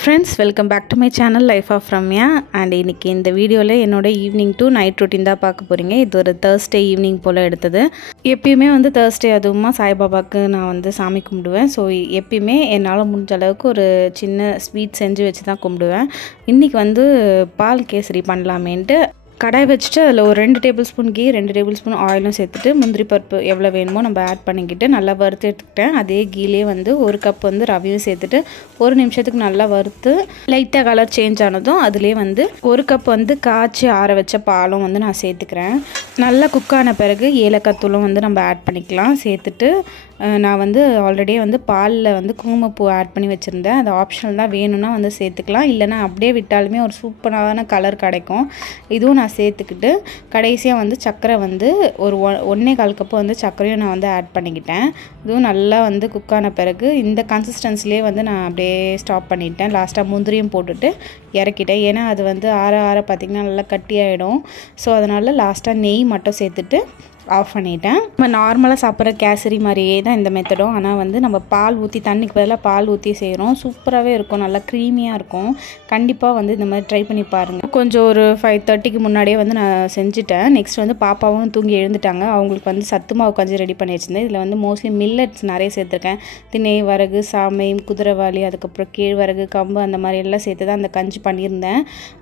Friends, welcome back to my channel Life of Ramya. And இன்னைக்கு இந்த வீடியோல என்னோட ஈவினிங் டு நைட் ரொட்டீன் தான் பார்க்க போறீங்க. இது ஒரு Thursday ஈவினிங் போல எடுத்தது. எப்பயுமே வந்து Thursday அதுவுமா சாய்பாபாக்கு நான் வந்து சாமி கும்பிடுவேன். ஸோ எப்பயுமே என்னால் முடிஞ்ச அளவுக்கு ஒரு சின்ன ஸ்வீட் செஞ்சு வச்சு தான் கும்பிடுவேன். இன்றைக்கி வந்து பால் கேசரி பண்ணலாமேன்ட்டு கடாய் வச்சுட்டு அதில் ஒரு 2 tablespoon ghee 2 tablespoon ஆயிலும் சேர்த்துட்டு முந்திரி பருப்பு எவ்வளோ வேணுமோ நம்ம ஆட் பண்ணிக்கிட்டு நல்லா வறுத்து எடுத்துக்கிட்டேன். அதே கீலே வந்து ஒரு கப் வந்து ரவையும் சேர்த்துட்டு ஒரு நிமிஷத்துக்கு நல்லா வறுத்து லைட்டாக கலர் சேஞ்ச் ஆனதும் அதுலேயே வந்து ஒரு கப் வந்து காய்ச்சி ஆற வச்ச பாலும் வந்து நான் சேர்த்துக்கிறேன். நல்லா குக்கான பிறகு ஏலக்காய் தூளும் வந்து நம்ம ஆட் பண்ணிக்கலாம். சேர்த்துட்டு நான் வந்து ஆல்ரெடி வந்து பாலில் வந்து குங்குமப்பூ ஆட் பண்ணி வச்சுருந்தேன். அது ஆப்ஷனல் தான், வேணும்னா வந்து சேர்த்துக்கலாம், இல்லைனா அப்படியே விட்டாலுமே ஒரு சூப்பரான கலர் கிடைக்கும். இதுவும் நான் சேர்த்துக்கிட்டு கடைசியாக வந்து சர்க்கரை வந்து ஒரு 1.25 கப்பு வந்து சர்க்கரையும் நான் வந்து ஆட் பண்ணிக்கிட்டேன். இதுவும் நல்லா வந்து குக்கான பிறகு இந்த கன்சிஸ்டன்சிலே வந்து நான் அப்படியே ஸ்டாப் பண்ணிட்டேன். லாஸ்ட்டாக முந்திரியும் போட்டுட்டு இறக்கிட்டேன். ஏன்னா அது வந்து ஆற பார்த்திங்கன்னா நல்லா கட்டியாகிடும். ஸோ அதனால் லாஸ்ட்டாக நெய் மட்டும் சேர்த்துட்டு ஆஃப் பண்ணிட்டேன். நம்ம நார்மலாக சாப்பிட்ற கேசரி மாதிரியே தான் இந்த மெத்தடும். ஆனால் வந்து நம்ம பால் ஊற்றி தண்ணிக்கு பதிலாக பால் ஊற்றி செய்கிறோம். சூப்பராகவே இருக்கும், நல்லா க்ரீமியாக இருக்கும். கண்டிப்பாக வந்து இந்த மாதிரி ட்ரை பண்ணி பாருங்கள். கொஞ்சம் ஒரு 5:30க்கு முன்னாடியே வந்து நான் செஞ்சுட்டேன். நெக்ஸ்ட் வந்து பாப்பாவும் தூங்கி எழுந்துட்டாங்க. அவங்களுக்கு வந்து சத்து மாவு கஞ்சி ரெடி பண்ணி வச்சுருந்தேன். இதில் வந்து மோஸ்ட்லி மில்லட்ஸ் நிறைய சேர்த்துருக்கேன். திணை, வரகு, சாமை, குதிரைவாளி, அதுக்கப்புறம் கேழ்வரகு, கம்பு அந்த மாதிரி எல்லாம் சேர்த்து தான் அந்த கஞ்சி பண்ணியிருந்தேன்.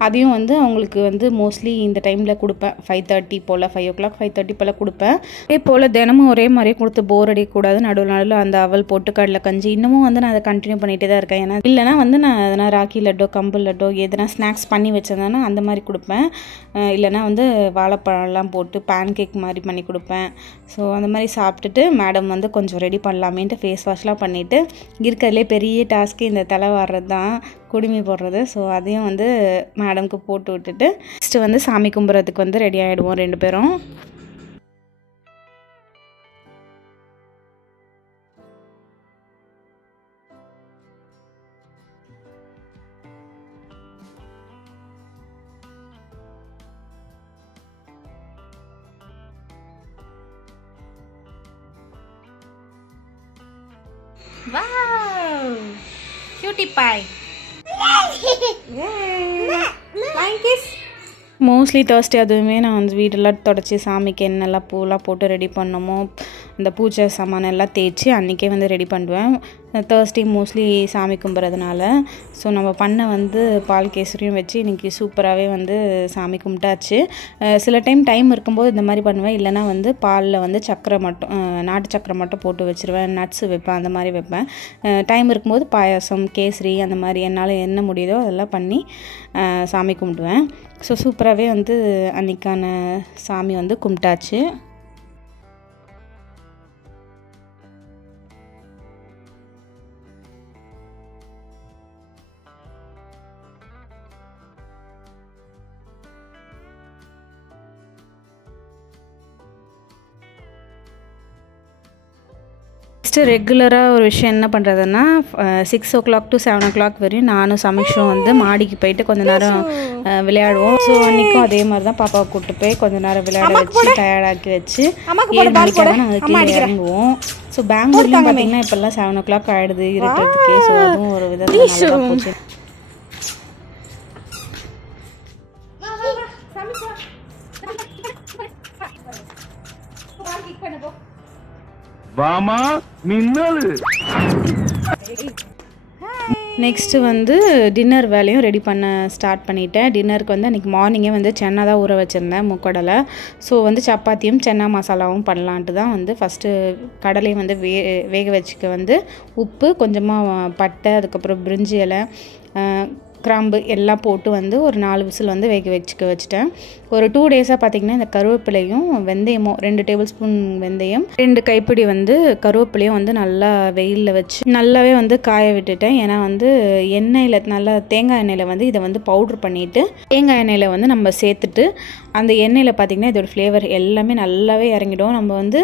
அதையும் வந்து அவங்களுக்கு வந்து மோஸ்ட்லி இந்த டைமில் கொடுப்பேன். 5:30 போல் 5 o'clock 5:30 போல் கொடுப்பேன். அதே போல் தினமும் ஒரே மாதிரியே கொடுத்து போர் அடிக்கக்கூடாது. நடுவில் அந்த அவல் போட்டு கடலை கஞ்சி இன்னமும் வந்து நான் அதை கண்டினியூ பண்ணிகிட்டே தான் இருக்கேன். ஏன்னா இல்லைனா வந்து நான் எதனா ராகி லட்டோ கம்பு லட்டோ எதனா ஸ்நாக்ஸ் பண்ணி வச்சிருந்தேன்னா அந்த மாதிரி கொடுப்பேன். இல்லைனா வந்து வாழைப்பழம்லாம் போட்டு பேன் கேக் மாதிரி பண்ணி கொடுப்பேன். ஸோ அந்த மாதிரி சாப்பிட்டுட்டு மேடம் வந்து கொஞ்சம் ரெடி பண்ணலாமேன்ட்டு ஃபேஸ் வாஷ்லாம் பண்ணிவிட்டு இருக்கிறதுலே பெரிய டாஸ்க்கு இந்த தலை வாடுறது தான், குடுமி போடுறது. ஸோ அதையும் வந்து மேடம்க்கு போட்டு விட்டுட்டு நெக்ஸ்ட்டு வந்து சாமி கும்பிட்றதுக்கு வந்து ரெடி ஆகிடுவோம் 2 பேரும். Wow! Cutie pie. Thank you. Mostly Thursday அதுவுமே நான் வந்து வீடெல்லாம் தொடச்சி சாமிக்கு என்னெல்லாம் பூலாம் போட்டு ரெடி பண்ணமோ அந்த பூஜை சாமான் எல்லாம் தேய்ச்சி அன்றைக்கே வந்து ரெடி பண்ணுவேன். Thursday மோஸ்ட்லி சாமி கும்பிட்றதுனால. ஸோ நம்ம பண்ண வந்து பால் கேசரியும் வச்சு இன்றைக்கி சூப்பராகவே வந்து சாமி கும்பிட்டாச்சு. சில டைம் இருக்கும்போது இந்த மாதிரி பண்ணுவேன். இல்லைனா வந்து பாலில் வந்து சர்க்கரை மட்டும் நாட்டு சர்க்கரை மட்டும் போட்டு வச்சுருவேன். நட்ஸு வைப்பேன், அந்த மாதிரி வைப்பேன். டைம் இருக்கும்போது பாயாசம், கேசரி அந்த மாதிரி என்னால் என்ன முடியுதோ அதெல்லாம் பண்ணி சாமி கும்பிடுவேன். ஸோ சூப்பராகவே வந்து அன்றைக்கான சாமி வந்து கும்பிட்டாச்சு. நெக்ஸ்ட்டு ரெகுலராக ஒரு விஷயம் என்ன பண்ணுறதுன்னா 6 o'clock to 7 o'clock வரையும் நானும் சமீஷும் வந்து மாடிக்கு போயிட்டு கொஞ்ச நேரம் விளையாடுவோம். ஸோ அன்றைக்கும் அதே மாதிரி தான் பாப்பாவை கூப்பிட்டு போய் கொஞ்ச நேரம் விளையாட வச்சு டயர்டாக்கி வச்சு 7 மணிக்காக நாங்கள் கீழே இறங்குவோம். ஸோ பெங்களூர்லாம் பார்த்தீங்கன்னா இப்போல்லாம் 7 o'clock ஆகிடுது இருட்டுறதுக்கு. ஸோ அதுவும் ஒரு விதத்தில் நல்லா போச்சு. நெக்ஸ்ட்டு வந்து டின்னர் வேலையும் ரெடி பண்ண ஸ்டார்ட் பண்ணிட்டேன். டின்னருக்கு வந்து அன்றைக்கி மார்னிங்கே வந்து சென்னா தான் ஊற வச்சுருந்தேன், முக்கடலை. ஸோ வந்து சப்பாத்தியும் சென்னா மசாலாவும் பண்ணலான்ட்டு தான் வந்து ஃபஸ்ட்டு கடலையும் வந்து வேக வச்சுக்க வந்து உப்பு, கொஞ்சமாக பட்டை, அதுக்கப்புறம் பிரிஞ்சி இலை, கிராம்பு எல்லாம் போட்டு வந்து ஒரு 4 விசில் வந்து வேக வச்சுட்டேன். ஒரு 2 டேஸாக பார்த்திங்கன்னா இந்த கருவேப்பிலையும் வெந்தயமும் 2 டேபிள் ஸ்பூன் வெந்தயம், 2 கைப்பிடி வந்து கருவேப்பிலையும் வந்து நல்லா வெயிலில் வச்சு நல்லாவே வந்து காய விட்டுட்டேன். ஏன்னா வந்து எண்ணெயில் நல்லா தேங்காய் எண்ணெயில் வந்து இதை வந்து பவுட்ரு பண்ணிவிட்டு தேங்காய் எண்ணெயில் வந்து நம்ம சேர்த்துட்டு அந்த எண்ணெயில் பார்த்திங்கன்னா இதோட ஃப்ளேவர் எல்லாமே நல்லாவே இறங்கிடும். நம்ம வந்து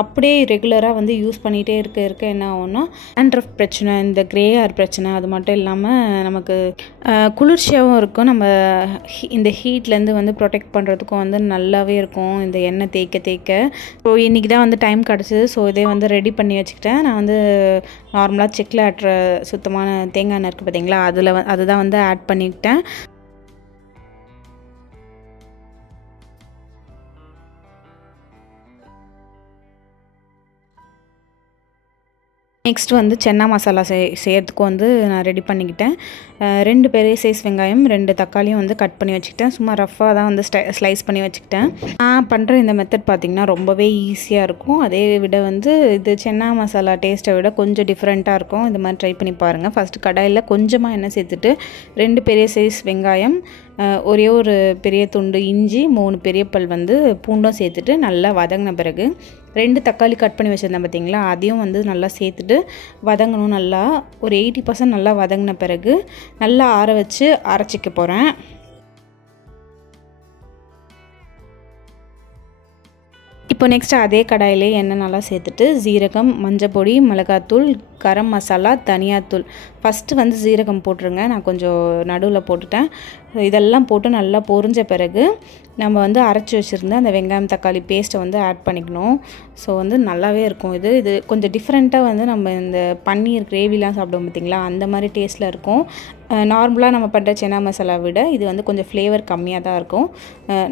அப்படியே ரெகுலராக வந்து யூஸ் பண்ணிகிட்டே இருக்க என்ன ஆகும்னா டேண்ட்ரஃப் பிரச்சனை, இந்த கிரே ஹேர் பிரச்சனை அது மட்டும் இல்லாமல் நமக்கு குளிர்ச்சியாகவும் இருக்கும். நம்ம இந்த ஹீட்லேருந்து வந்து ப்ரொடெக்ட் பண்ணுறதுக்கும் வந்து நல்லாவே இருக்கும் இந்த எண்ணெய் தேய்க்க. ஸோ இன்றைக்கி தான் வந்து டைம் கிடச்சிது. ஸோ இதே வந்து ரெடி பண்ணி வச்சுக்கிட்டேன். நான் வந்து நார்மலாக செக்கில் ஆட்டுற சுத்தமான தேங்காய் எண்ணெய் இருக்குது பார்த்தீங்களா, அதுதான் வந்து ஆட் பண்ணிக்கிட்டேன். நெக்ஸ்ட் வந்து சென்னா மசாலா செய்யறதுக்கு வந்து நான் ரெடி பண்ணிக்கிட்டேன். 2 பெரிய சைஸ் வெங்காயம், 2 தக்காளியும் வந்து கட் பண்ணி வச்சுக்கிட்டேன். சும்மா ரஃப்பாக தான் வந்து ஸ்லைஸ் பண்ணி வச்சுக்கிட்டேன். நான் பண்ணுற இந்த மெத்தட் பார்த்திங்கன்னா ரொம்பவே ஈஸியாக இருக்கும். அதே விட வந்து இது சென்னா மசாலா டேஸ்ட்டை விட கொஞ்சம் டிஃப்ரெண்ட்டாக இருக்கும். இந்த மாதிரி ட்ரை பண்ணி பாருங்கள். ஃபஸ்ட்டு கடாயில் கொஞ்சமாக எண்ணெய் சேர்த்துட்டு 2 பெரிய சைஸ் வெங்காயம், ஒரே ஒரு பெரிய துண்டு இஞ்சி, 3 பெரிய பல் வந்து பூண்டும் சேர்த்துட்டு நல்லா வதங்கின பிறகு 2 தக்காளி கட் பண்ணி வச்சுருந்தேன் பார்த்தீங்களா, அதையும் வந்து நல்லா சேர்த்துட்டு வதங்கணும். நல்லா ஒரு 80% நல்லா வதங்கின பிறகு நல்லா ஆற வச்சு அரைச்சிக்க போகிறேன். இப்போ நெக்ஸ்ட் அதே கடாயிலே எண்ணெய் நல்லா சேர்த்துட்டு ஜீரகம், மஞ்சள் பொடி, மிளகாத்தூள், கரம் மசாலா, தனியாத்தூள். ஃபஸ்ட்டு வந்து ஜீரகம் போட்டுருங்க, நான் கொஞ்சம் நடுவில் போட்டுட்டேன். இதெல்லாம் போட்டு நல்லா பொரிஞ்ச பிறகு நம்ம வந்து அரைச்சி வச்சுருந்த அந்த வெங்காயம் தக்காளி பேஸ்ட்டை வந்து ஆட் பண்ணிக்கணும். ஸோ வந்து நல்லாவே இருக்கும். இது கொஞ்சம் டிஃப்ரெண்ட்டாக வந்து நம்ம இந்த பன்னீர் கிரேவிலாம் சாப்பிடுவோம் பார்த்திங்களா, அந்த மாதிரி டேஸ்ட்டில் இருக்கும். நார்மலாக நம்ம பண்ணுற சென்னா மசாலா விட இது வந்து கொஞ்சம் ஃப்ளேவர் கம்மியாக தான் இருக்கும்.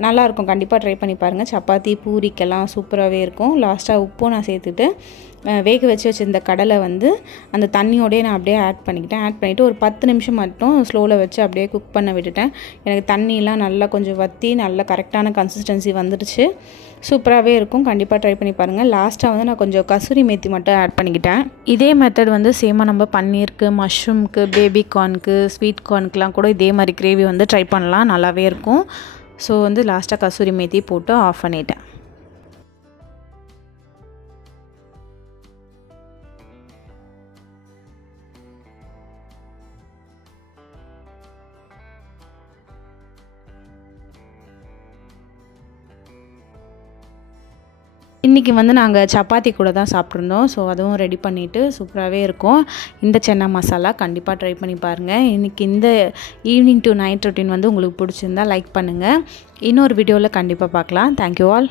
நல்லாயிருக்கும். கண்டிப்பாக ட்ரை பண்ணி பாருங்கள். சப்பாத்தி பூரிக்கெல்லாம் சூப்பராகவே இருக்கும். லாஸ்ட்டாக உப்பும் நான் சேர்த்துட்டு வேக வச்சுருந்த கடலை வந்து அந்த தண்ணியோடய நான் அப்படியே ஆட் பண்ணிவிட்டு ஒரு 10 நிமிஷம் மட்டும் ஸ்லோவில் வச்சு அப்படியே குக் பண்ண விட்டுட்டேன். எனக்கு தண்ணியெலாம் நல்லா கொஞ்சம் வற்றி நல்லா கரெக்டான கன்சிஸ்டன்சி வந்துடுச்சு. சூப்பராகவே இருக்கும். கண்டிப்பாக ட்ரை பண்ணி பாருங்கள். லாஸ்ட்டாக வந்து நான் கொஞ்சம் கசூரி மேத்தி மட்டும் ஆட் பண்ணிக்கிட்டேன். இதே மெத்தட் வந்து சேமாக நம்ம பன்னீருக்கு, மஷ்ரூம்க்கு, பேபி கார்னுக்கு, ஸ்வீட் கார்னுக்குலாம் கூட இதே மாதிரி கிரேவி வந்து ட்ரை பண்ணலாம். நல்லாவே இருக்கும். ஸோ வந்து லாஸ்ட்டாக கசூரி மேத்தி போட்டு ஆஃப் பண்ணிட்டேன். இன்றைக்கி வந்து நாங்கள் சப்பாத்தி கூட தான் சாப்பிட்ருந்தோம். ஸோ அதுவும் ரெடி பண்ணிவிட்டு சூப்பராகவே இருக்கும். இந்த சென்னா மசாலா கண்டிப்பாக ட்ரை பண்ணி பாருங்கள். இன்றைக்கி இந்த ஈவினிங் டு நைட் ரொட்டீன் வந்து உங்களுக்கு பிடிச்சிருந்தா லைக் பண்ணுங்கள். இன்னொரு வீடியோவில் கண்டிப்பாக பார்க்கலாம். Thank you all.